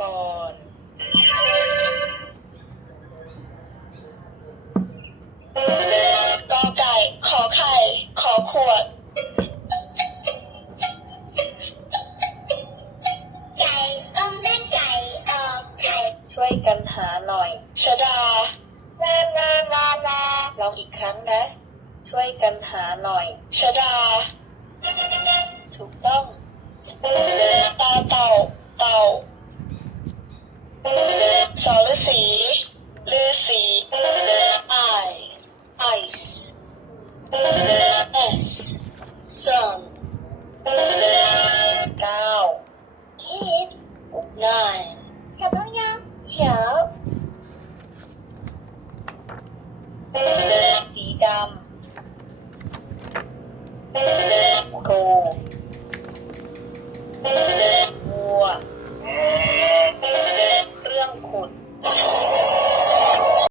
ก่อน กอไก่ ขอไข่ ขอขวด ไก่ต้มด้วยไก่ออกไข่ช่วยกันหาหน่อยชดาลาลาลาลาลองอีกครั้งนะ ช่วยกันหาหน่อยชดา ถูกต้อง nine。小朋友，九。สีดำครู